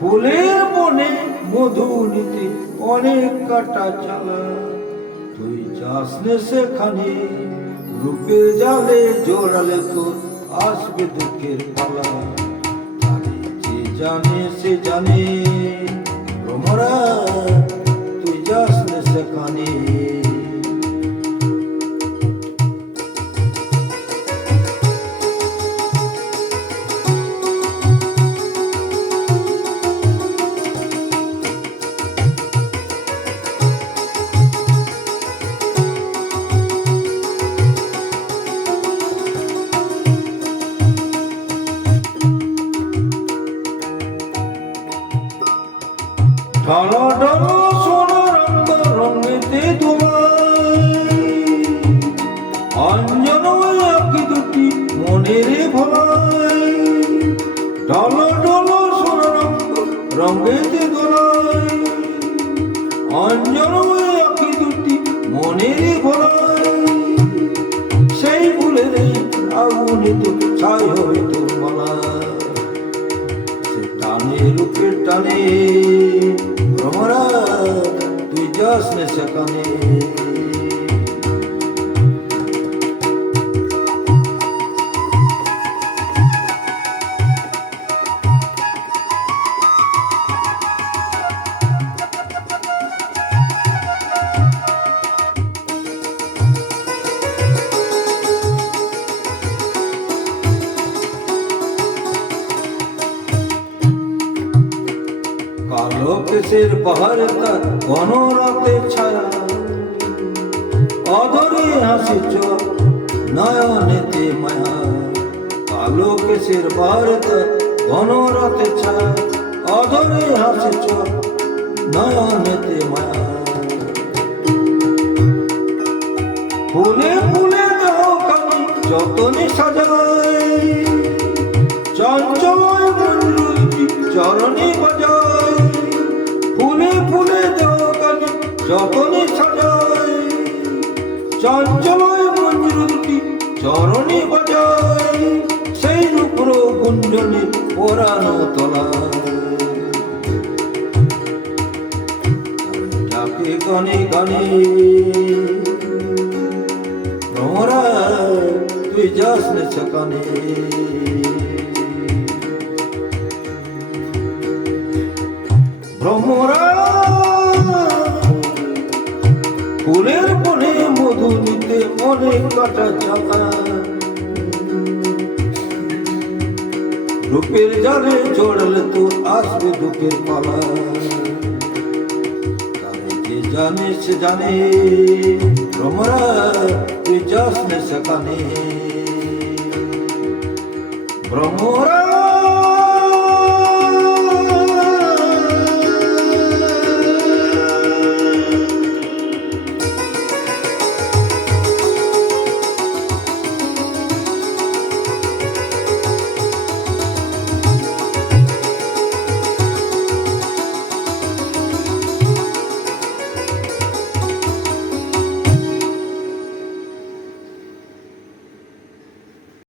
ফুলের বনে মধু নিতে অনেক কাটা চালা। তুই যাস সেখানে, রূপের জালে জোড়ালে তোর আসবে দুঃখের পালা। যে জানে, সে জানে। ঢলো ঢলো সোনা রঙ্গ রঙেতে তোমায়। অঞ্জন আঁকি দুটি মনের ভোলাই ঢলো ঢলো সোনা রঙ্গ রঙেতে দোলাই অঞ্জন আঁকি দুটি মনের ভোলাই সেই ফুলের আগুনে তো ছাই হবে তোর মালা টানে, রূপের টানে। ভ্রমরা তুই যাস নে সেখানে কালো কেসের তার রাতের ছায়া। অধরে হাসি চোখ, নয়নেতে মায়া। কালো কেসের তার রাতের ছায়া। অধরে হাসি চোখ, নয়নেতে মায়া। ফুলে ফুলে দেহ কানি যতনে সাজায়। চঞ্চল চরণে যতনে সাজায় চঞ্চল মঞ্জুরি চরণে বাজায় সেই রূপর গুঞ্জনে পরানো তলায়। যাকে গানে গানে ভ্রমরা তুই যাস নে সেখানে। ভ্রমরা ফুলের বনে মধু নিতে অনেক কাটা চাকা রূপের জালে জড়ালে তো আসবে রূপের পালা। তারে জানে, সে জানে তুই যাস নে সেখানে। ভ্রমরা